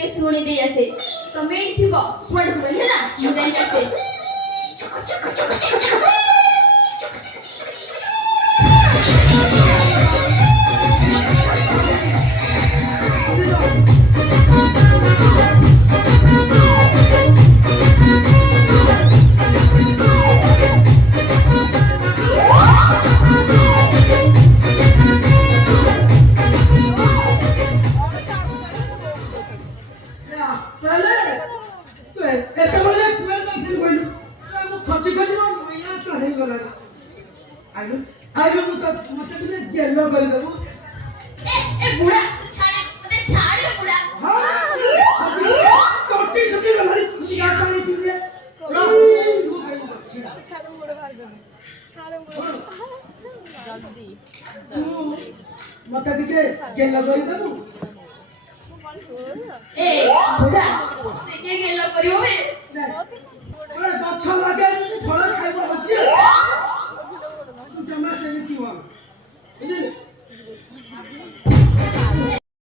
ଟିକେ ଶୁଣି ଦେଇ ଆସେ ତମେ ଏଠି ଥିବ ଶୁଣି ଶୁଣି ହେଲା ମୁଁ ଯାଇକି ଆସେ मत टिके गेल करि देबु ए बुढ़ा टिके गेल करियो बे ओए गछ लागे